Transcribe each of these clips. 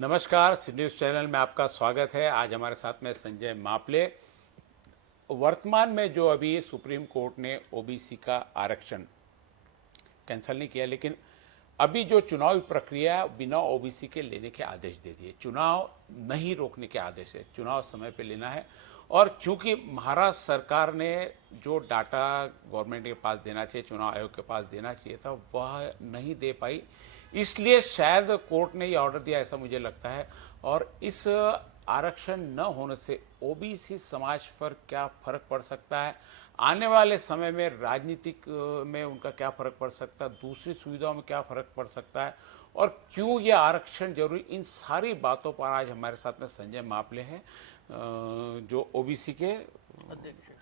नमस्कार, C news channel में आपका स्वागत है। आज हमारे साथ में संजय मापले। वर्तमान में जो अभी सुप्रीम कोर्ट ने ओबीसी का आरक्षण कैंसिल नहीं किया, लेकिन अभी जो चुनावी प्रक्रिया बिना ओबीसी के लेने के आदेश दे दिए। चुनाव नहीं रोकने के आदेश है, चुनाव समय पे लेना है। और चूंकि महाराष्ट्र सरकार ने जो डाटा गवर्नमेंट के पास देना चाहिए, चुनाव आयोग के पास देना चाहिए था, वह नहीं दे पाई, इसलिए शायद कोर्ट ने ये ऑर्डर दिया, ऐसा मुझे लगता है। और इस आरक्षण न होने से ओबीसी समाज पर क्या फर्क पड़ सकता है, आने वाले समय में राजनीतिक में उनका क्या फर्क पड़ सकता है, दूसरी सुविधाओं में क्या फर्क पड़ सकता है, और क्यों ये आरक्षण जरूरी, इन सारी बातों पर आज हमारे साथ में संजय मापले हैं, जो ओबीसी के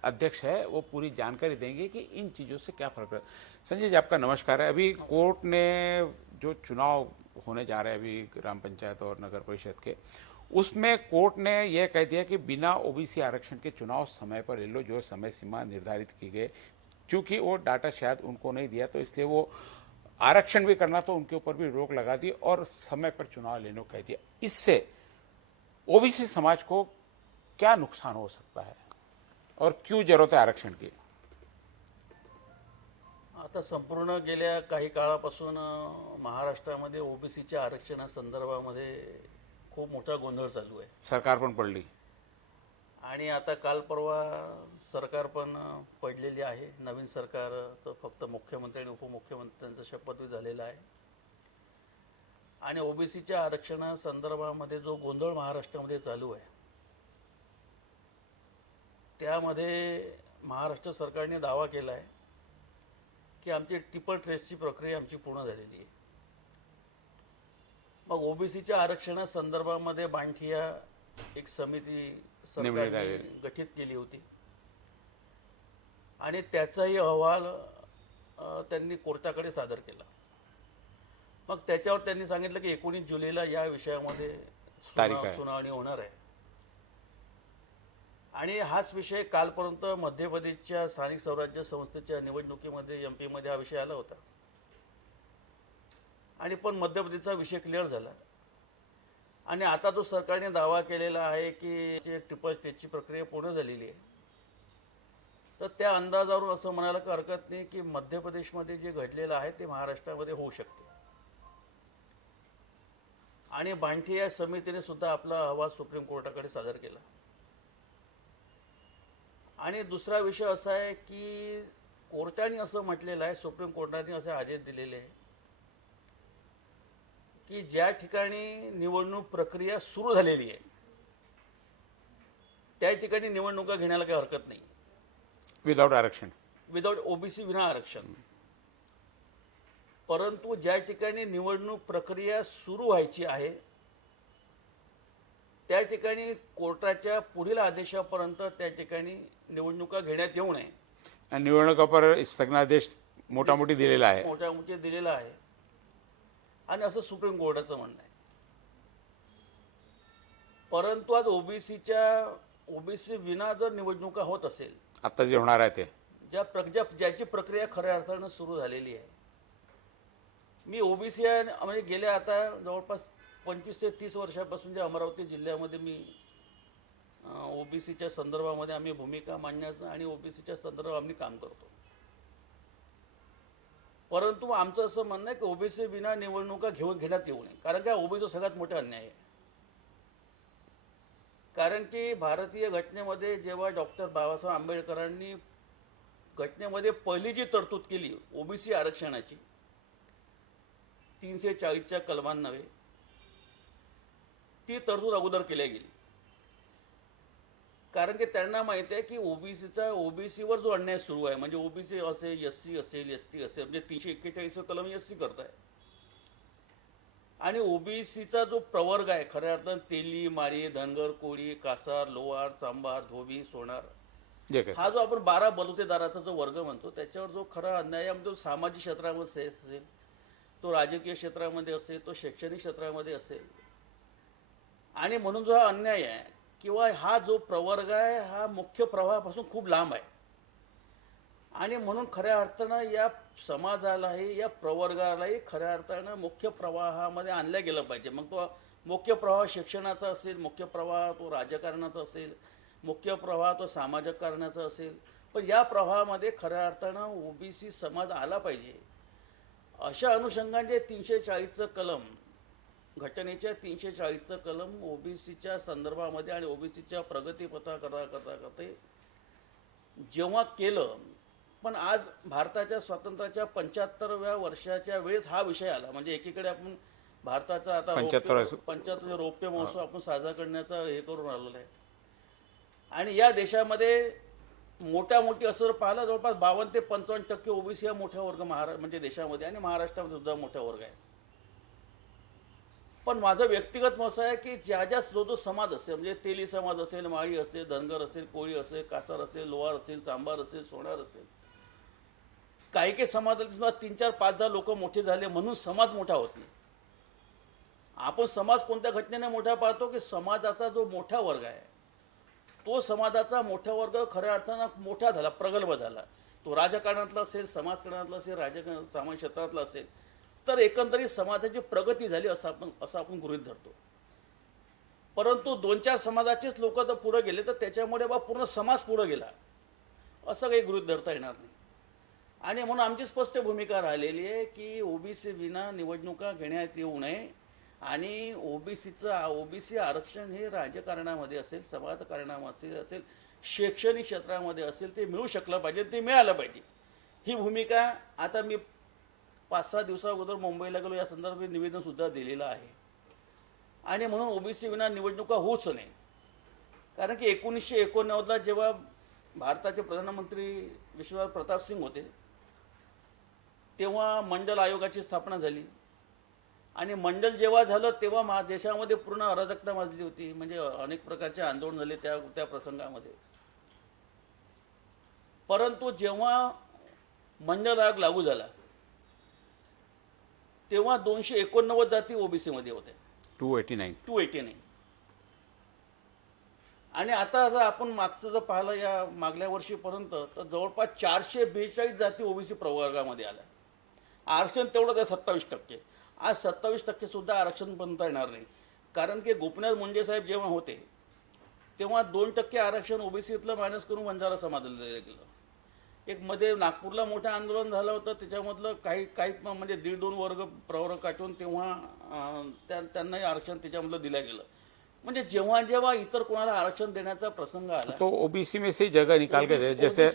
अध्यक्ष है। वो पूरी जानकारी देंगे कि इन चीज़ों से क्या फर्क है। संजय जी, आपका नमस्कार है। अभी कोर्ट ने जो चुनाव होने जा रहे हैं अभी ग्राम पंचायत और नगर परिषद के, उसमें कोर्ट ने यह कह दिया कि बिना ओबीसी आरक्षण के चुनाव समय पर ले लो, जो समय सीमा निर्धारित की गई। क्योंकि वो डाटा शायद उनको नहीं दिया, तो इसलिए वो आरक्षण भी करना तो उनके ऊपर भी रोक लगा दी और समय पर चुनाव लेने को कह दिया। इससे ओबीसी समाज को क्या नुकसान हो सकता है और क्यों जरूरत है आरक्षण की? आता संपूर्ण गेल्या काही काळापासून महाराष्ट्रामध्ये ओबीसीच्या आरक्षणासंदर्भामध्ये खूप मोठा गोंधळ चालू आहे. सरकार पण पडली. आणि आता काल परवा सरकार पण पडलेली आहे. नवीन सरकार तर फक्त मुख्यमंत्री आणि उपमुख्यमंत्र्यांचा शपथविधी झालेला आहे. आणि ओबीसीच्या आरक्षणासंदर्भामध्ये जो गोंधळ महाराष्ट्रामध्ये चालू आहे, त्यामध्ये महाराष्ट्र सरकारने दावा केला आहे की आमची ट्रिपल ट्रेसची प्रक्रिया आमची पूर्ण झालेली आहे. मग ओबीसीच्या आरक्षणासंदर्भामध्ये बांठिया एक समिती सरकारने गठीत केली होती आणि त्याचाही अहवाल त्यांनी कोर्टाकडे सादर केला. मग त्याच्यावर त्यांनी सांगितलं की 19 जुलैला या विषयामध्ये सुनावणी होणार आहे. आणि हाच विषय कालपर्यंत मध्य प्रदेशच्या स्थानिक स्वराज्य संस्थेच्या निवडणुकीमध्ये एमपीमध्ये हा विषय आला होता. आणि पण मध्य प्रदेशचा विषय क्लिअर झाला. आणि आता जो सरकारने दावा केलेला आहे की ट्रिपल टेस्टची प्रक्रिया पूर्ण झालेली आहे, तर त्या अंदाजावरून असं म्हणायला काही हरकत नाही की मध्य प्रदेशमध्ये जे घडलेलं आहे ते महाराष्ट्रामध्ये होऊ शकते. आणि बांठिया समितीने सुद्धा आपला अहवाल सुप्रीम कोर्टाकडे सादर केला. आणि दुसरा विषय असा आहे की कोर्टाने असं म्हटलेलं आहे, सुप्रीम कोर्टाने असे आदेश दिलेले आहे की ज्या ठिकाणी निवडणूक प्रक्रिया सुरू झालेली आहे त्या ठिकाणी निवडणुका घेण्याला काही हरकत नाही, विदाउट आरक्षण, विदाउट ओबीसी, विना आरक्षण. परंतु ज्या ठिकाणी निवडणूक प्रक्रिया सुरू व्हायची आहे त्या ठिकाणी कोर्टाच्या पुढील आदेशापर्यंत त्या ठिकाणी निवडणुका घेण्यात येऊ नये. आणि निवडणुकापर स्थगनादेश मोठामोठी दिलेला आहे, मोठ्या दिलेला आहे. आणि असं सुप्रीम कोर्टाचं म्हणणं आहे. परंतु आज ओबीसी विना जर निवडणुका होत असेल, आता जे होणार आहे ते ज्याची प्रक्रिया खऱ्या अर्थानं सुरू झालेली आहे. मी ओबीसी म्हणजे गेल्या आता जवळपास 25 ते 30 वर्षापासून जे अमरावती जिल्ह्यामध्ये मी ओबीसीच्या संदर्भामध्ये आम्ही भूमिका मांडण्याचं आणि ओबीसीच्या संदर्भात आम्ही काम करतो. परंतु आमचं असं म्हणणं आहे की ओबीसी विना निवडणुका घेण्यात येऊ नये. कारण का ओबीसीचा सगळ्यात मोठा अन्याय आहे. कारण की भारतीय घटनेमध्ये जेव्हा डॉक्टर बाबासाहेब आंबेडकरांनी घटनेमध्ये पहिली जी तरतूद केली ओबीसी आरक्षणाची 340च्या कलमांन्वये, ती तरतूद अगोदर केल्या गेली. कारण की त्यांना माहिती आहे की ओबीसीवर जो अन्याय सुरू आहे, म्हणजे ओबीसी असेल, एससी असेल, एसटी असेल, म्हणजे 341 कलम एससी करत आहे. आणि ओबीसीचा जो प्रवर्ग आहे खऱ्या अर्थानं तेली, माळी, धनगर, कोळी, कासार, लोहार, चांभार, धोबी, सोनार, हा जो आपण 12 बलुतेदाराचा जो वर्ग म्हणतो, त्याच्यावर जो खरा अन्याय आहे, तो सामाजिक क्षेत्रामध्ये असेल, तो राजकीय क्षेत्रामध्ये असेल, तो शैक्षणिक क्षेत्रामध्ये असेल. आणि म्हणून जो हा अन्याय आहे किंवा हा जो प्रवर्ग आहे हा मुख्य प्रवाहापासून खूप लांब आहे. आणि म्हणून खऱ्या अर्थानं या समाजालाही, या प्रवर्गालाही खऱ्या अर्थानं मुख्य प्रवाहामध्ये आणलं गेलं पाहिजे. मग तो मुख्य प्रवाह शिक्षणाचा असेल, मुख्य प्रवाह तो राजकारणाचा असेल, मुख्य प्रवाह तो सामाजिक कारणाचा असेल, पण या प्रवाहामध्ये खऱ्या अर्थानं ओबीसी समाज आला पाहिजे. अशा अनुषंगाने 340चं कलम, घटनेच्या 340चं कलम ओबीसीच्या संदर्भामध्ये आणि ओबीसीच्या प्रगतीपथा करता जेव्हा केलं, पण आज भारताच्या स्वातंत्र्याच्या 75व्या वर्षाच्या वेळेस हा विषय आला. म्हणजे एकीकडे आपण भारताचा आता 75 रौप्य महोत्सव आपण साजरा करण्याचा हे करून आलेला आहे, आणि या देशामध्ये मोठी असर पाहिला जवळपास 52 ते 55% ओबीसी हा मोठा वर्ग म्हणजे देशामध्ये आणि महाराष्ट्रामध्ये सुद्धा मोठा वर्ग आहे. पण माझं व्यक्तिगत मत आहे की ज्या जो समाज असेल, म्हणजे तेली समाज असेल, माळी असेल, धनगर असेल, कोळी असेल, कासार असेल, लोहार असेल, चांभार असेल, सोनार असेल, काही समाजात सुद्धा 3, 4, 5, 10 लोक मोठे झाले म्हणून समाज मोठा होत नाही. आपण समाज कोणत्या घटनेने मोठा पाहतो की समाजाचा जो मोठा वर्ग आहे तो समाजाचा मोठा वर्ग खऱ्या अर्थानं मोठा झाला, प्रगल्भ झाला. तो राजकारणातला असेल, समाजकारणातला असेल, सामाजिक क्षेत्रातला असेल, तर एकंदरीत समाजाची प्रगती झाली असं आपण गृहीत धरतो. परंतु 2-4 समाजाचेच लोक जर पुढे गेले तर त्याच्यामुळे पूर्ण समाज पुढे गेला असं काही गृहीत धरता येणार नाही. आणि म्हणून आमची स्पष्ट भूमिका राहिलेली आहे की ओबीसी विना निवडणुका घेण्यात येऊ नये, आणि ओबीसी आरक्षण हे राजकारणामध्ये असेल, समाजकारणामध्ये असेल, शैक्षणिक क्षेत्रामध्ये असेल, ते मिळू शकलं पाहिजे, ते मिळालं पाहिजे. ही भूमिका आता मी 5-6 दिवसाअगोदर मुंबईला गेलो, या संदर्भात निवेदन सुद्धा दिलेलं आहे. आणि म्हणून ओबीसी विना निवडणुका होऊच नये. कारण की 1989ला जेव्हा भारताचे प्रधानमंत्री विश्वनाथ प्रताप सिंग होते तेव्हा मंडल आयोगाची स्थापना झाली, आणि मंडल जेव्हा झालं तेव्हा देशामध्ये पूर्ण अराजकता माजली होती. म्हणजे अनेक प्रकारचे आंदोलन झाले त्या प्रसंगामध्ये. परंतु जेव्हा मंडल आयोग लागू झाला तेव्हा 289 जाती ओबीसी मध्ये होत्या, 289. आणि आता जर आपण मागचं जर पाहिलं या मागल्या वर्षीपर्यंत तर जवळपास 442 जाती ओबीसी प्रवर्गामध्ये आल्या. आरक्षण तेवढंच आहे 27%. आज 27% सुद्धा आरक्षण बनता येणार नाही. कारण की गोपीनाथ मुंडे साहेब जेव्हा होते तेव्हा 2% आरक्षण ओबीसीतलं मायनस करून बंजारा समाजाला दिलं गेलं. एक मध्ये नागपूरला मोठं आंदोलन झालं होतं, त्याच्यामधलं काही म्हणजे 1.5-2 वर्ग प्रवर्ग काढून तेव्हा त्यांनाही आरक्षण त्याच्यामधलं दिलं गेलं. म्हणजे जेव्हा इतर कोणाला आरक्षण देण्याचा प्रसंग आला तो ओबीसी में से जगह निकाल के दे, जैसे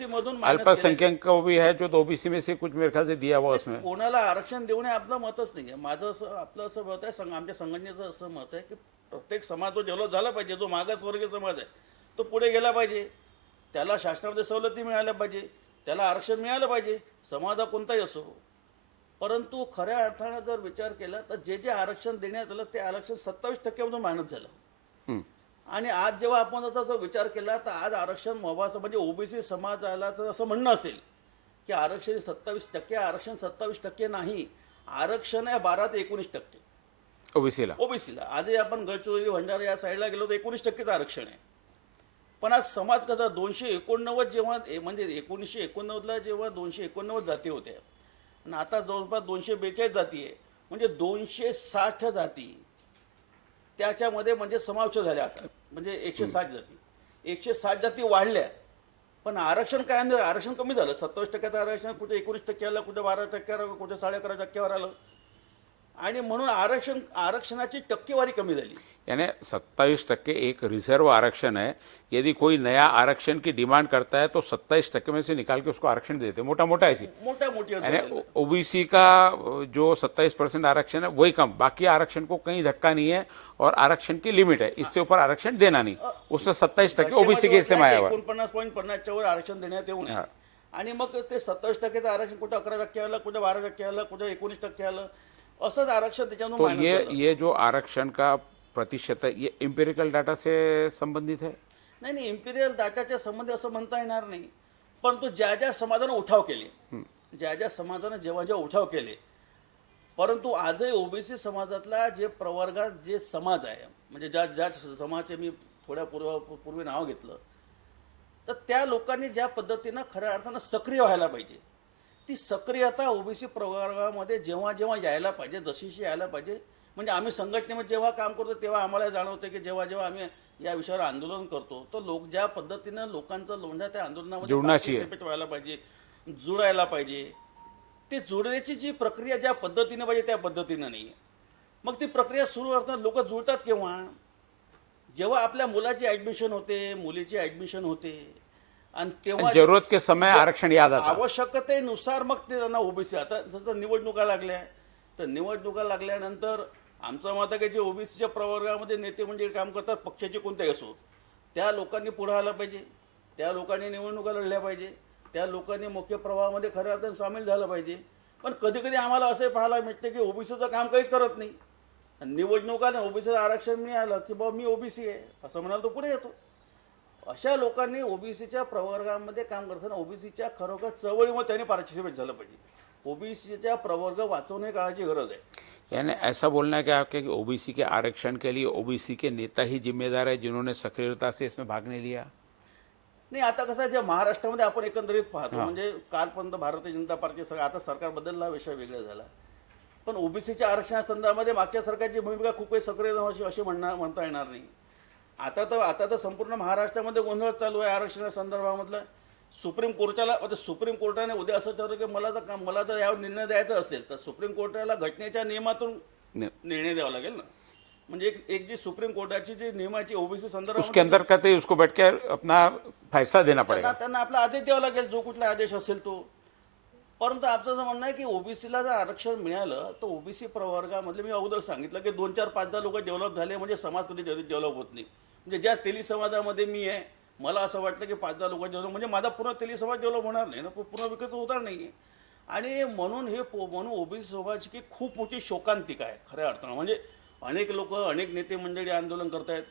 अल्पसंख्यक को भी है जो तो ओबीसी में से कुछ मेरे ख्याल से दिया हुआ उसमें. कोणाला आरक्षण देऊ नये आपलं मतच नाही आहे. माझं आपलं असं मत आहे, आमच्या संघटनेचं असं मत आहे की प्रत्येक समाज तो डेव्हलप झाला पाहिजे. जो मागासवर्गीय समाज आहे तो पुढे गेला पाहिजे, त्याला शासनामध्ये सवलती मिळाल्या पाहिजे, त्याला आरक्षण मिळालं पाहिजे, समाज कोणताही असो. परंतु खऱ्या अर्थानं जर विचार केला तर जे आरक्षण देण्यात आलं ते आरक्षण 27% मायनस झालं. आणि आज जेव्हा आपण जर विचार केला तर आज आरक्षण म्हणजे ओबीसी समाजाला असं म्हणणं असेल की आरक्षण 27%, आरक्षण 27% नाही, आरक्षण आहे 12 ते 19% ओबीसीला. आजही आपण गडचिरोली, भंडारा या साईडला गेलो तर 19%चं आरक्षण आहे. पण आज समाज कसा 289 जेव्हा म्हणजे 1989ला जेव्हा 289 जाती होत्या आणि आता जवळपास 242 जाती आहे, म्हणजे 260 जाती त्याच्यामध्ये म्हणजे समावेश झाल्या. आता म्हणजे 160 जाती, 160 जाती वाढल्या, पण आरक्षण काय म्हणजे आरक्षण कमी झालं. 27%चं आरक्षण कुठे 19% आलं, कुठे 12% आलं, कुठे 11.5% आलं. आणि म्हणून आरक्षणाची टक्केवारी कमी झाली. यानी 27% एक रिजर्व आरक्षण है. यदि कोई नया आरक्षण की डिमांड करता है तो 27% में से निकाल के उसको आरक्षण देते, मोटा ऐसी मोठी यानी ओबीसी का जो 27% आरक्षण है वही कम, बाकी आरक्षण को कहीं धक्का नहीं है और आरक्षण की लिमिट है, इससे ऊपर आरक्षण देना नहीं. उससे 27% ओबीसी के हिस्से में आया हुआ 49.50 वर आरक्षण देण्यात येऊ नये. आणि मग ते 27%चं आरक्षण कुठे 11% आलं, कुठे 12% आलं, कुठे 19% आलं, असंच आरक्षण त्याच्यातून. तो ये जो आरक्षण का प्रतिशत है ये एम्पिरिकल डाटा से संबंधित है. नाही, इम्पिरियल डाटाच्या संबंधी असं म्हणता येणार नाही. परंतु ज्या समाजानं उठाव केले, ज्या समाजानं जेव्हा उठाव केले, परंतु आजही ओबीसी समाजातला जे प्रवर्गात जे समाज आहे, म्हणजे ज्या समाजाचे मी थोड्या पूर्वी नाव घेतलं, तर त्या लोकांनी ज्या पद्धतीनं खऱ्या अर्थानं सक्रिय व्हायला पाहिजे, ती सक्रियता ओबीसी प्रवर्गामध्ये जेव्हा यायला पाहिजे, जशीशी यायला पाहिजे. म्हणजे आम्ही संघटनेमध्ये जेव्हा काम करतो तेव्हा आम्हाला जाणवतं की जेव्हा जेव्हा आम्ही या विषयावर आंदोलन करतो तर लोक ज्या पद्धतीनं लोकांचा लोंढा त्या आंदोलनामध्ये जुळणं चाहिए. participate व्हायला पाहिजे, जुळायला पाहिजे, ते जुळण्याची जी प्रक्रिया ज्या पद्धतीने पाहिजे त्या पद्धतीनं नाही. मग ती प्रक्रिया सुरू असताना लोक जुळतात केव्हा? जेव्हा आपल्या मुलाची ऍडमिशन होते, मुलीची ऍडमिशन होते आणि तेव्हा जरूरत के समय आरक्षण याद आता. आवश्यकतेनुसार मग ते त्यांना ओबीसी. आता जसं निवडणुका लागल्या तर निवडणुका लागल्यानंतर आमचं मत आहे की जे ओबीसीच्या प्रवर्गामध्ये नेते म्हणजे काम करतात पक्षाचे कोणतेही असो त्या लोकांनी पुढे आलं पाहिजे, त्या लोकांनी निवडणुका लढल्या पाहिजे, त्या लोकांनी मुख्य प्रवाहामध्ये खऱ्या अर्थाने सामील झालं पाहिजे. पण कधी कधी आम्हाला असंही पाहायला मिळते की ओबीसीचं काम काहीच करत नाही. निवडणुकाने ओबीसीचं आरक्षण मिळालं की बाबा मी ओबीसी आहे असं म्हणाल तो पुढे येतो. अशा लोकांनी ओबीसीच्या प्रवर्गामध्ये काम करताना ओबीसीच्या खरोखर चळवळीमध्ये त्यांनी पार्टिसिपेट झालं पाहिजे. ओबीसीच्या प्रवर्ग वाचवणे काळाची गरज आहे. यानी ऐसा बोलना है कि आपके ओबीसी के आरक्षण के लिए ओबीसी के नेता ही जिम्मेदार है जिन्होंने सक्रियता से इसमें भाग नहीं लिया. नाही आता कसं आहे जे महाराष्ट्रामध्ये आपण एकंदरीत पाहतो म्हणजे कालपर्यंत भारतीय जनता पार्टी आता सरकार बदलला विषय वेगळा झाला. पण ओबीसीच्या आरक्षणासंदर्भामध्ये मागच्या सरकारची भूमिका खूप काही सक्रिय नव्हती अशी म्हणता येणार नाही. आता तर संपूर्ण महाराष्ट्रामध्ये गोंधळ चालू आहे आरक्षणासंदर्भामधलं. सुप्रीम कोर्टाने उद्या असं ठरवलं की मला जर यावर निर्णय द्यायचा असेल तर सुप्रीम कोर्टाला घटनेच्या नियमातून निर्णय द्यावा लागेल ना. म्हणजे एक जी सुप्रीम कोर्टाची जी नियमाची ओबीसी संदर्भात उसके अंदर कहते उसको बैठ के अपना फैसला देना पड़ेगा. त्यांना आपला आदेश द्यावा लागेल जो कुठला आदेश असेल तो. परंतु आमचं असं म्हणणं आहे की ओबीसीला जर आरक्षण मिळालं तर ओबीसी प्रवर्गामधले मी अगोदर सांगितलं की 2, 4, 5, 10 लोक डेव्हलप झाले म्हणजे समाज कधी डेव्हलप होत नाही. म्हणजे ज्या तेली समाजामध्ये मी आहे मला असं वाटलं की 5, 10 लोक डेव्हलप म्हणजे माझा पूर्ण तेली समाज डेव्हलप होणार नाही ना, पूर्ण विकसित होणार नाही. आणि म्हणून ओबीसी समाजाची खूप मोठी शोकांतिका आहे खऱ्या अर्थानं. म्हणजे अनेक लोक अनेक नेते मंडळी आंदोलन करतायत.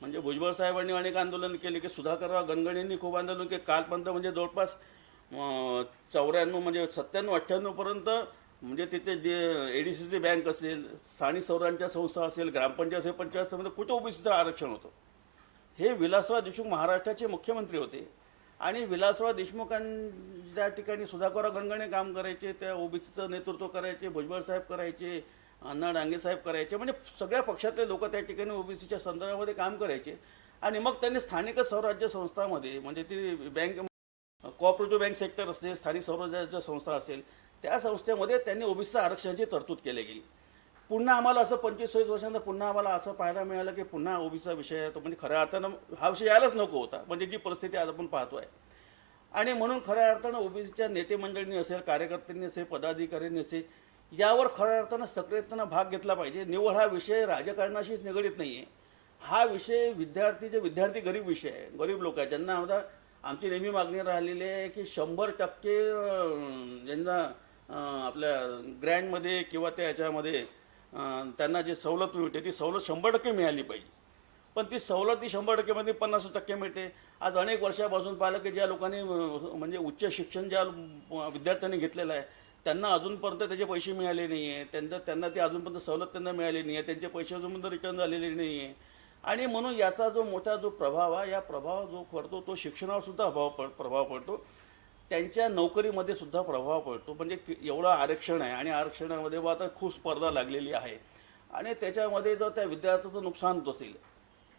म्हणजे भुजबळ साहेबांनी अनेक आंदोलन केले की सुधाकरराव गणगणेंनी खूप आंदोलन केले. कालपर्यंत म्हणजे जवळपास 94 म्हणजे 97-98 पर्यंत म्हणजे तिथे जे एडीसीची बँक असेल, स्थानिक स्वराज्य संस्था असेल, ग्रामपंचायत असेल, पंचायत समिती कुठे ओबीसीचं आरक्षण होतं. हे विलासराव देशमुख महाराष्ट्राचे मुख्यमंत्री होते आणि विलासराव देशमुखांच्या ठिकाणी सुधाकरराव गणगणे काम करायचे, त्या ओबीसीचं नेतृत्व करायचे, भुजबळ साहेब करायचे, अण्णा डांगे साहेब करायचे. म्हणजे सगळ्या पक्षातले लोक त्या ठिकाणी ओबीसीच्या संदर्भामध्ये काम करायचे. आणि मग त्यांनी स्थानिक स्वराज्य संस्थामध्ये म्हणजे ती बँक कोऑपरेटिव्ह बँक सेक्टर असेल, स्थानिक स्वराज्य संस्था असेल, त्या संस्थेमध्ये त्यांनी ओबीसी आरक्षणाची तरतूद केली गेली. पुन्हा आम्हाला असं 25-26 वर्षांना पुन्हा आम्हाला असं पाहायला मिळालं की पुन्हा ओबीसीचा विषय आहे तो म्हणजे खऱ्या अर्थानं हा विषय यायलाच नको होता. म्हणजे जी परिस्थिती आज आपण पाहतोय. आणि म्हणून खऱ्या अर्थानं ओबीसीच्या नेते मंडळींनी असेल, कार्यकर्त्यांनी असेल, पदाधिकाऱ्यांनी असेल यावर खऱ्या अर्थानं सक्रियतेनं भाग घेतला पाहिजे. निवड हा विषय राजकारणाशीच निगडीत नाही आहे. हा विषय विद्यार्थी गरीब विषय आहे. गरीब लोक आहेत ज्यांना आता आमची नेहमी मागणी राहिलेली आहे की 100% ज्यांना आपल्या ग्रँडमध्ये किंवा त्या ह्याच्यामध्ये त्यांना जे सवलत मिळते ती सवलत 100% मिळाली पाहिजे. पण ती सवलत ही 100%मध्ये 50% मिळते. आज अनेक वर्षापासून पाहिलं की ज्या लोकांनी म्हणजे उच्च शिक्षण ज्या विद्यार्थ्यांनी घेतलेलं आहे त्यांना अजूनपर्यंत त्याचे पैसे मिळाले नाही आहे. त्यांना ते अजूनपर्यंत सवलत त्यांना मिळाली नाही आहे. त्यांचे पैसे अजूनपर्यंत रिटर्न झालेले नाही आहे. आणि म्हणून याचा जो मोठा प्रभाव आहे या प्रभाव जो पडतो तो शिक्षणावर सुद्धा प्रभाव पडतो, त्यांच्या नोकरीमध्ये सुद्धा प्रभाव पडतो. म्हणजे एवढं आरक्षण आहे आणि आरक्षणामध्ये आता खूप स्पर्धा लागलेली आहे आणि त्याच्यामध्ये जर त्या विद्यार्थ्याचं नुकसान होत असेल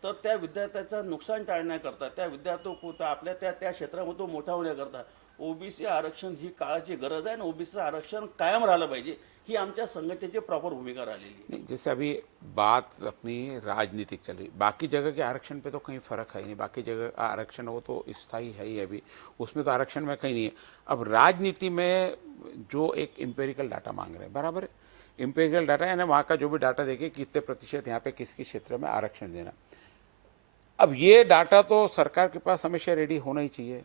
तर त्या विद्यार्थ्याचं नुकसान टाळण्याकरता त्या विद्यार्थ्यापुरता आपल्या त्या क्षेत्रामध्ये मोठा होण्याकरता ओबीसी आरक्षण ही काळाची गरज आहे आणि ओबीसी आरक्षण कायम राहिलं पाहिजे ही आमच्या संघटनेची प्रॉपर भूमिका राहिलेली आहे. नहीं, जैसे अभी बात अपनी राजनीतिक चल रही, बाकी जगह के आरक्षण पे तो कहीं फ़र्क है ही नहीं. बाकी जगह आरक्षण वो तो स्थायी है ही अभी, उसमें तो आरक्षण में कहीं नहीं है. अब राजनीति में जो एक एम्पेरिकल डाटा मांग रहे हैं, बराबर है, एम्पेरिकल डाटा यानी वहाँ का जो भी डाटा देखे कितने प्रतिशत यहाँ पे किस क्षेत्र में आरक्षण देना. अब ये डाटा तो सरकार के पास हमेशा रेडी होना ही चाहिए.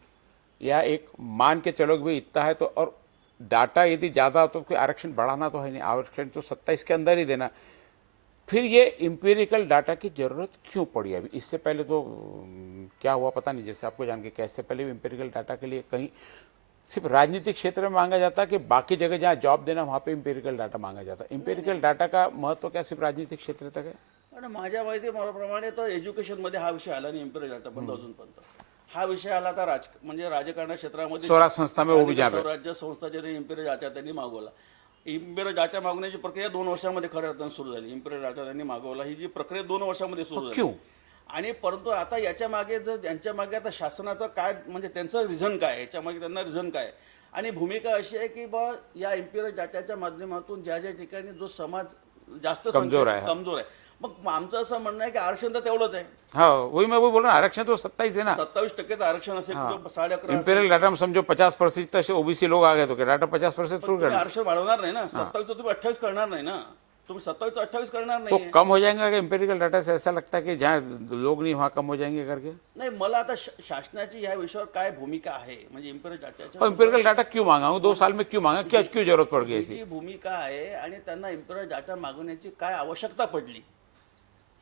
या एक मान के चलो कि भाई इतना है तो, और डाटा यदि ज़्यादा हो तो कोई आरक्षण बढ़ाना तो है नहीं, आरक्षण तो 27 के अंदर ही देना. फिर ये एम्पिरिकल डाटा की ज़रूरत क्यों पड़ी अभी? इससे पहले तो क्या हुआ पता नहीं, जैसे आपको जान के कैसे पहले भी एम्पिरिकल डाटा के लिए कहीं सिर्फ राजनीतिक क्षेत्र में मांगा जाता कि बाकी जगह जहाँ जॉब देना वहाँ पे एम्पिरिकल डाटा मांगा जाता. एम्पिरिकल डाटा का महत्व क्या सिर्फ राजनीतिक क्षेत्र तक है? आणि माझ्या माहितीप्रमाणे तर एज्युकेशनमध्ये हा विषय आला नाही एम्पिरिकल डाटा पण अजूनपर्यंत. हा विषय आला तर म्हणजे राजकारण क्षेत्रामध्ये स्वराज संस्था में वो भी जहाँ पे स्वराज्य संस्थाचे एम्पिरिकल डाटा त्यांनी मागवला. इम्पिरियल डाटा मागवण्याची प्रक्रिया 2 वर्षामध्ये खऱ्या अर्थानं सुरू झाली. इम्पिरियल डाटा त्यांनी मागवला, ही जी प्रक्रिया 2 वर्षामध्ये सुरू झाली. क्यों? आणि परंतु आता याच्या मागे जर यांच्या मागे आता शासनाचं काय म्हणजे त्यांचं रिझन काय आहे, याच्या मागे त्यांना रिझन काय आहे? आणि भूमिका अशी आहे की बा या इम्पिरियल डाटाच्या माध्यमातून ज्या ज्या ठिकाणी जो समाज जास्त कमजोर आहे. कमजोर आहे, मग आमचं असं म्हणणं आहे की आरक्षण तर तेवढंच आहे. हाँ वही मैं वो बोल रहा हूँ, आरक्षण तो 27 है ना. 27% आरक्षण असेल, हाँ. 11.5 इंपेरियल डाटा में समझो 50% तसे ओबीसी लोग आ गए तो क्या डाटा 50% शुरू तुम्ही कर आरक्षण वाढवणार नाही ना. 27 तुम्ही 28 करणार नाही ना. तुम्ही 27 28 करणार तो नाही. कम हो जाएंगे क्या इंपेरिकल डाटा से? ऐसा लगता है कि जहाँ लोग नहीं वहाँ कम हो जाएंगे करके. नाही, मला आता शासनाची या विषयावर काय भूमिका आहे म्हणजे इम्पिरियल और डाटाच्या इंपेरिकल डाटा क्यों मांगा हूँ 2 साल में, क्यों मांगा, क्या क्यों जरूरत पड़ गई ऐसी? जी भूमिका आहे आणि त्यांना इम्पिरियल डाटा मागवण्याची काय आवश्यकता पडली,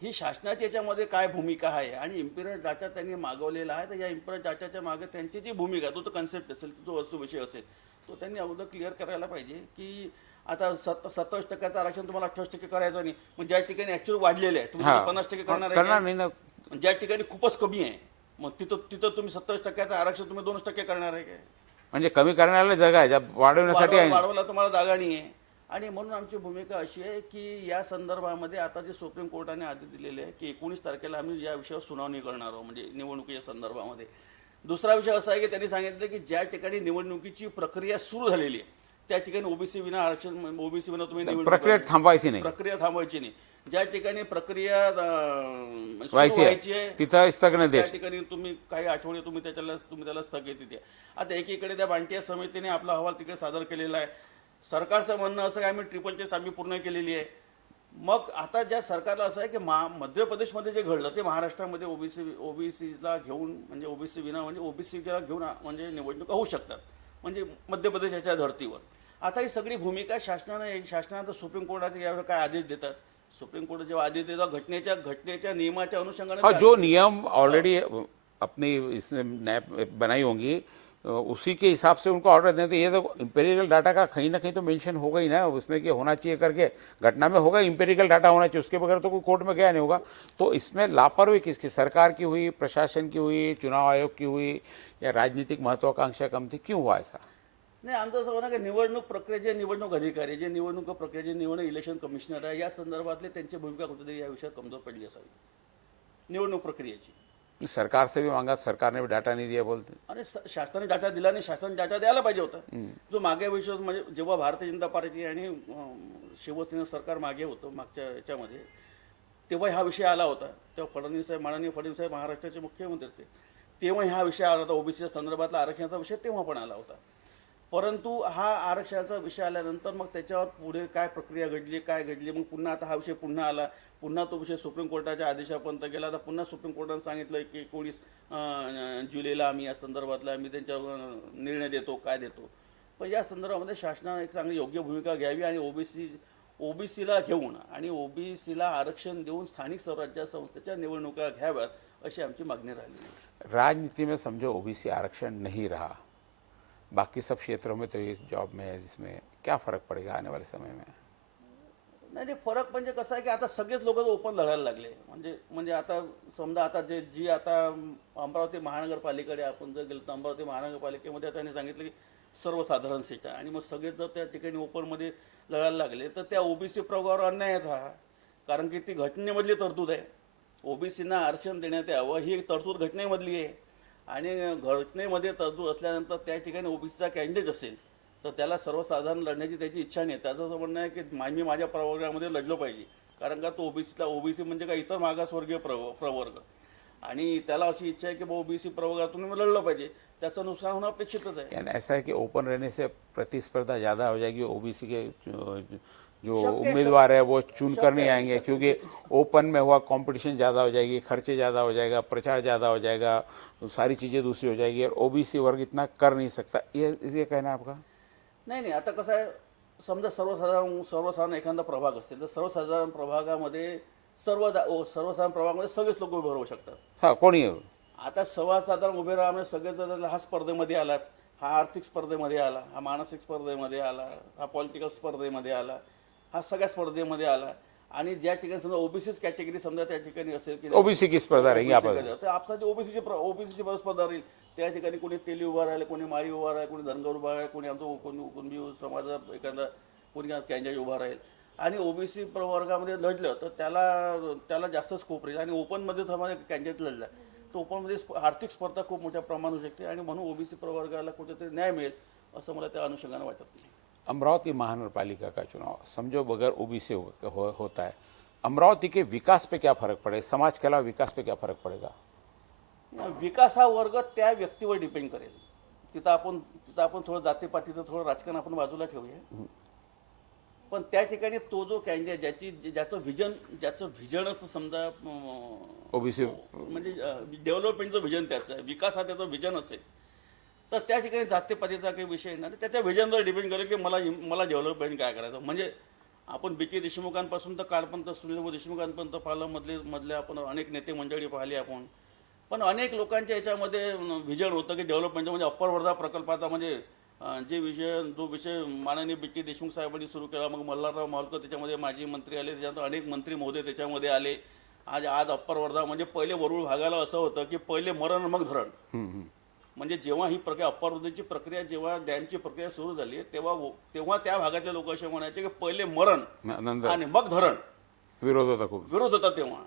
ही शासनाची याच्यामध्ये काय भूमिका आहे आणि इम्पिरियल डाटा त्यांनी मागवलेला आहे. तर या इम्पिरियल डाटाच्या मागे त्यांची जी भूमिका आहे, तो कन्सेप्ट असेल, जो वस्तुविषय असेल, तो त्यांनी अगोदर क्लिअर करायला पाहिजे की आता 27% आरक्षण तुम्हाला 28% करायचं नाही. मग ज्या ठिकाणी ऍक्च्युअली वाढलेले आहे तुम्ही हाँ. 50% करणार करणार आहे नाही ना. का? ज्या ठिकाणी खूपच कमी आहे मग तिथं तुम्ही 27% आरक्षण तुम्ही 2% करणार आहे काय? म्हणजे कमी करण्याला जगा आहे, जब वाढवण्यासाठी आहे. वाढवायला तुम्हाला जागा नाही आहे. आणि म्हणून आमची भूमिका अशी आहे की या संदर्भामध्ये आता जे सुप्रीम कोर्टाने आदेश दिलेले आहे की 19 तारखेला आम्ही या विषयावर सुनावणी करणार आहोत, म्हणजे निवडणुकीच्या संदर्भामध्ये. दुसरा विषय असा आहे की त्यांनी सांगितलं की ज्या ठिकाणी निवडणुकीची प्रक्रिया सुरू झालेली आहे त्या ठिकाणी ओबीसी विना आरक्षण, ओबीसी विना तुम्ही निवडणूक प्रक्रिया थांबवायची नाही, प्रक्रिया थांबवायची नाही. ज्या ठिकाणी प्रक्रिया सुरू व्हायची व्हायची आहे आहे तिथं स्थगन त्या देश. ठिकाणी तुम्ही काही आठवडे तुम्ही त्याला स्थगिती द्या. आता एकीकडे त्या बांटिया समितीने आपला अहवाल तिकडे सादर केलेला आहे. सरकारचं म्हणणं असं की आम्ही ट्रिपल टेस्ट आम्ही पूर्ण केलेली आहे. मग आता ज्या सरकारला असं आहे की मध्य प्रदेशमध्ये जे घडलं ते महाराष्ट्रामध्ये ओबीसीला घेऊन म्हणजे ओबीसी विना म्हणजे ओबीसीला घेऊन म्हणजे निवडणुका होऊ शकतात, म्हणजे मध्य प्रदेशाच्या धर्तीवर. आता ही सगळी भूमिका शासनानं सुप्रीम कोर्टाचे यावर काय आदेश देतात. सुप्रीम कोर्ट जेव्हा आदेश देतात घटनेच्या नियमाच्या अनुषंगाने हाँ, जो नियम ऑलरेडी अपनी इसने बनाई होंगी उसी के हिसाब से उनको ऑर्डर देते. ये तो इंपेरिकल डाटा का कहीं ना कहीं तो मेंशन होगा ही ना उसमें कि होना चाहिए करके. घटना में होगा इंपेरिकल डाटा होना चाहिए, उसके बगैर तो कोई कोर्ट में गया नहीं होगा. तो इसमें लापरवाही किसकी, सरकार की हुई, प्रशासन की हुई, चुनाव आयोग की हुई, या राजनीतिक महत्वाकांक्षा कम थी, क्यों हुआ ऐसा? नाही, आमचं असं म्हणणं की निवडणूक प्रक्रिया जे निवडणूक अधिकारी जे निवडणूक प्रक्रिया जे निवडणूक इलेक्शन कमिशनर आहे या संदर्भातले त्यांची भूमिका कुठेतरी या विषयात कमजोर पडली असावी निवडणूक प्रक्रियेची. सरकार से भी मांगा, सरकार ने भी डाटा नहीं दिया बोलते. आणि शासनाने डाटा दिला नाही, शासनाने डाटा द्यायला पाहिजे होता. जो मागे विषय म्हणजे जेव्हा भारतीय जनता पार्टी आणि शिवसेना सरकार मागे होतं मागच्या याच्यामध्ये, तेव्हा हा विषय आला होता. तेव्हा माननीय फडणवीस साहेब महाराष्ट्राचे मुख्यमंत्री होते, तेव्हा हा विषय आला होता. ओबीसीच्या संदर्भातला आरक्षणाचा विषय तेव्हा पण आला होता. परंतु हा आरक्षणाचा विषय आल्यानंतर मग त्याच्यावर पुढे काय प्रक्रिया घडली, मग पुन्हा आता हा विषय पुन्हा आला, पुन्हा तो विषय सुप्रीम कोर्टाच्या आदेशापर्यंत गेला. आता पुन्हा सुप्रीम कोर्टाने सांगितलं की 19 जुलैला आम्ही या संदर्भातला आम्ही त्यांच्यावर निर्णय देतो, काय देतो. पण या संदर्भामध्ये शासनाने एक चांगली योग्य भूमिका घ्यावी आणि ओबीसीला घेऊन आणि ओबीसीला आरक्षण देऊन स्थानिक स्वराज्य संस्थेच्या निवडणुका घ्याव्यात अशी आमची मागणी राहिली. राजनीति में समझो ओबीसी आरक्षण नहीं रहा, बाकी सब क्षेत्रों में तो ये जॉब में है, जिसमें क्या फर्क पड़ेगा आने वाले समय में? नाही, फरक म्हणजे कसं आहे की आता सगळेच लोक ओपन लढायला लागले. म्हणजे आता समजा आता जी आता अमरावती महानगरपालिकेकडे आपण जर गेलो तर अमरावती महानगरपालिकेमध्ये त्यांनी सांगितलं की सर्वसाधारण सीट आहे आणि मग सगळेच जर त्या ठिकाणी ओपनमध्ये लढायला लागले तर त्या ओबीसी प्रवर्गावर अन्यायच हा, कारण की ती घटनेमधली तरतूद आहे. ओबीसींना आरक्षण देण्यात यावं ही एक तरतूद घटनेमधली आहे आणि घटनेमध्ये तरतूद असल्यानंतर त्या ठिकाणी ओबीसीचा कॅन्डिडेट असेल तर त्याला सर्वसाधारण लढण्याची त्याची इच्छा नाही. त्याचं असं म्हणणं आहे की मी माझ्या प्रवर्गामध्ये लढलो पाहिजे, कारण का तो ओबीसी म्हणजे काय इतर मागासवर्गीय प्रवर्ग आणि त्याला अशी इच्छा आहे की ओबीसी प्रवर्गातून मी लढलं पाहिजे, त्याचं नुकसान होणं अपेक्षितच आहे. यानी ऐसा है कि ओपन रहने से प्रतिस्पर्धा ज़्यादा हो जाएगी, ओबीसी के जो उम्मीदवार है वो चुन कर नहीं आएंगे, क्योंकि ओपन में हुआ कंपटीशन ज़्यादा हो जाएगी, खर्चे ज़्यादा हो जाएगा, प्रचार ज़्यादा हो जाएगा, सारी चीज़ें दूसरी हो जाएगी और ओबीसी वर्ग इतना कर नहीं सकता. ये कहना है आपका? नाही, आता कसं आहे, समजा सर्वसाधारण एखादा प्रभाग असेल तर सर्वसाधारण प्रभागामध्ये सर्वसाधारण प्रभागामध्ये सगळेच लोक उभे राहू शकतात. हाँ, कोणी आता सर्वसाधारण उभे राहण्यामुळे सगळेच जण हा स्पर्धेमध्ये आलाच, हा आर्थिक स्पर्धेमध्ये आला, हा मानसिक स्पर्धेमध्ये आला, हा पॉलिटिकल स्पर्धेमध्ये आला, हा सगळ्या स्पर्धेमध्ये आला. आणि ज्या ठिकाणी समजा ओबीसीच कॅटेगरी समजा त्या ठिकाणी असेल की ओबीसी की स्पर्धा रहेगी तर आपल्याची ओबीसीची स्पर्धा राहील. त्या ठिकाणी कोणी तेली उभा राहिले, कोणी माळी उभा राहिले, कोणी धनगर उभा राहिले, कोणी आमचा कुणबी समाजाचा एखादा कोणी कॅन्डिडेट उभा राहील आणि ओबीसी प्रवर्गामध्ये लढलं तर त्याला जास्त स्कोप राहील आणि ओपनमध्ये समजा कॅन्डिडेट लढला तर ओपनमध्ये आर्थिक स्पर्धा खूप मोठ्या प्रमाणात होऊ शकते आणि म्हणून ओबीसी प्रवर्गाला कुठेतरी न्याय मिळेल असं मला त्या अनुषंगाने वाटत नाही. अमरावती महानगरपालिका का चुनाव समझो बगैर ओबीसी होता है, अमरावती के विकास पे क्या फर्क पड़ेगा, समाज के अलावा विकास पे क्या फर्क पड़ेगा? विकास हा वर्ग त्या व्यक्तीवर डिपेंड करेल. तिथं आपण थोडं जातीपातीचं थोडं राजकारण आपण बाजूला ठेवूया, पण त्या ठिकाणी तो जो कॅन्डिडेट ज्याचं व्हिजनच समजा ओबीसी म्हणजे डेव्हलपमेंटचं व्हिजन त्याचं आहे, विकास हा त्याचं व्हिजन असेल तर त्या ठिकाणी जातीपातीचा काही विषय नाही, त्याच्या व्हिजनवर डिपेंड करेल की मला डेव्हलपमेंट काय करायचं. म्हणजे आपण बी.के. देशमुखांपासून तर कालपर्यंत सुनील देशमुखांपर्यंत पाहिलं, मधले आपण अनेक नेते मंडळी पाहिली आपण, पण अनेक लोकांच्या याच्यामध्ये व्हिजन होतं की डेव्हलपमेंटचं. म्हणजे अप्पर वर्धा प्रकल्पाचा म्हणजे जो विषय माननीय बी.के. देशमुख साहेबांनी सुरू केला, मग मल्हारराव मालकर त्याच्यामध्ये माजी मंत्री आले, त्याच्यानंतर अनेक मंत्री महोदय त्याच्यामध्ये आले. आज अप्पर वर्धा म्हणजे पहिले वरुळ भागाला असं होतं की पहिले मरण मग धरण. म्हणजे जेव्हा ही प्रक्रिया अप्पर वर्धेची प्रक्रिया जेव्हा डॅमची प्रक्रिया सुरू झाली तेव्हा त्या भागातले लोक असे म्हणायचे की पहिले मरण आणि मग धरण. विरोध होता तेव्हा.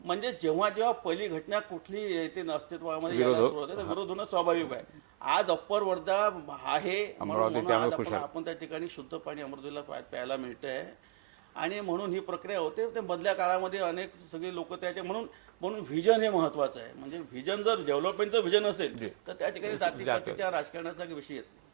म्हणजे जेव्हा पहिली घटना कुठली येते अस्तित्वामध्ये यायला सुरू होते तर विरोध होणं स्वाभाविक आहे. आज अप्पर वर्धा आहे म्हणून आज आपण त्या ठिकाणी शुद्ध पाणी अमरावतीला प्यायला मिळतंय आणि म्हणून ही प्रक्रिया होते. ते मधल्या काळामध्ये अनेक सगळे लोक त्याच्या म्हणून व्हिजन हे महत्वाचं आहे. म्हणजे व्हिजन जर डेव्हलपमेंटचं व्हिजन असेल तर त्या ठिकाणी जातीपातीच्या राजकारणाचा विषय येत नाही.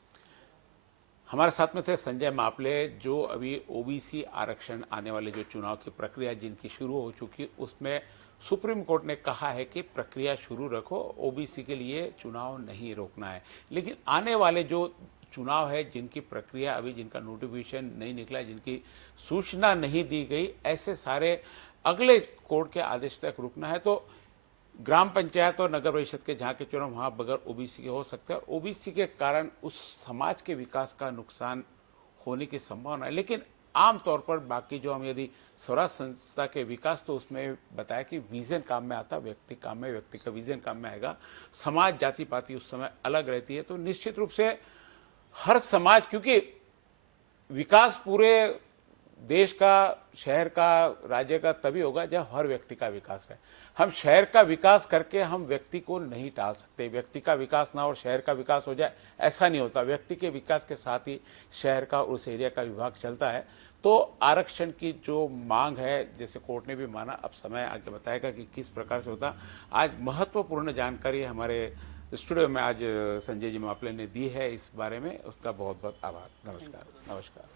हमारे साथ में थे संजय मापले, जो अभी ओबीसी आरक्षण आने वाले जो चुनाव की प्रक्रिया जिनकी शुरू हो चुकी, उसमें सुप्रीम कोर्ट ने कहा है कि प्रक्रिया शुरू रखो, ओबीसी के लिए चुनाव नहीं रोकना है. लेकिन आने वाले जो चुनाव है जिनकी प्रक्रिया अभी जिनका नोटिफिकेशन नहीं निकला, जिनकी सूचना नहीं दी गई, ऐसे सारे अगले कोर्ट के आदेश तक रुकना है. तो ग्राम पंचायत और नगर परिषद के जहाँ के चुनाव वहाँ बगैर ओबीसी के हो सकते हैं और ओबीसी के कारण उस समाज के विकास का नुकसान होने की संभावना है. लेकिन आमतौर पर बाकी जो हम यदि स्वराज संस्था के विकास तो उसमें बताया कि विजन काम में आता, व्यक्ति काम में, व्यक्ति का विजन काम में आएगा. समाज जाति पाति उस समय अलग रहती है. तो निश्चित रूप से हर समाज, क्योंकि विकास पूरे देश का, शहर का, राज्य का तभी होगा जब हर व्यक्ति का विकास है. हम शहर का विकास करके हम व्यक्ति को नहीं टाल सकते. व्यक्ति का विकास ना और शहर का विकास हो जाए ऐसा नहीं होता. व्यक्ति के विकास के साथ ही शहर का, उस एरिया का विभाग चलता है. तो आरक्षण की जो मांग है, जैसे कोर्ट ने भी माना, अब समय आगे बताएगा कि किस प्रकार से होता. आज महत्वपूर्ण जानकारी हमारे स्टूडियो में आज संजय जी मापले ने दी है इस बारे में, उसका बहुत बहुत आभार. नमस्कार.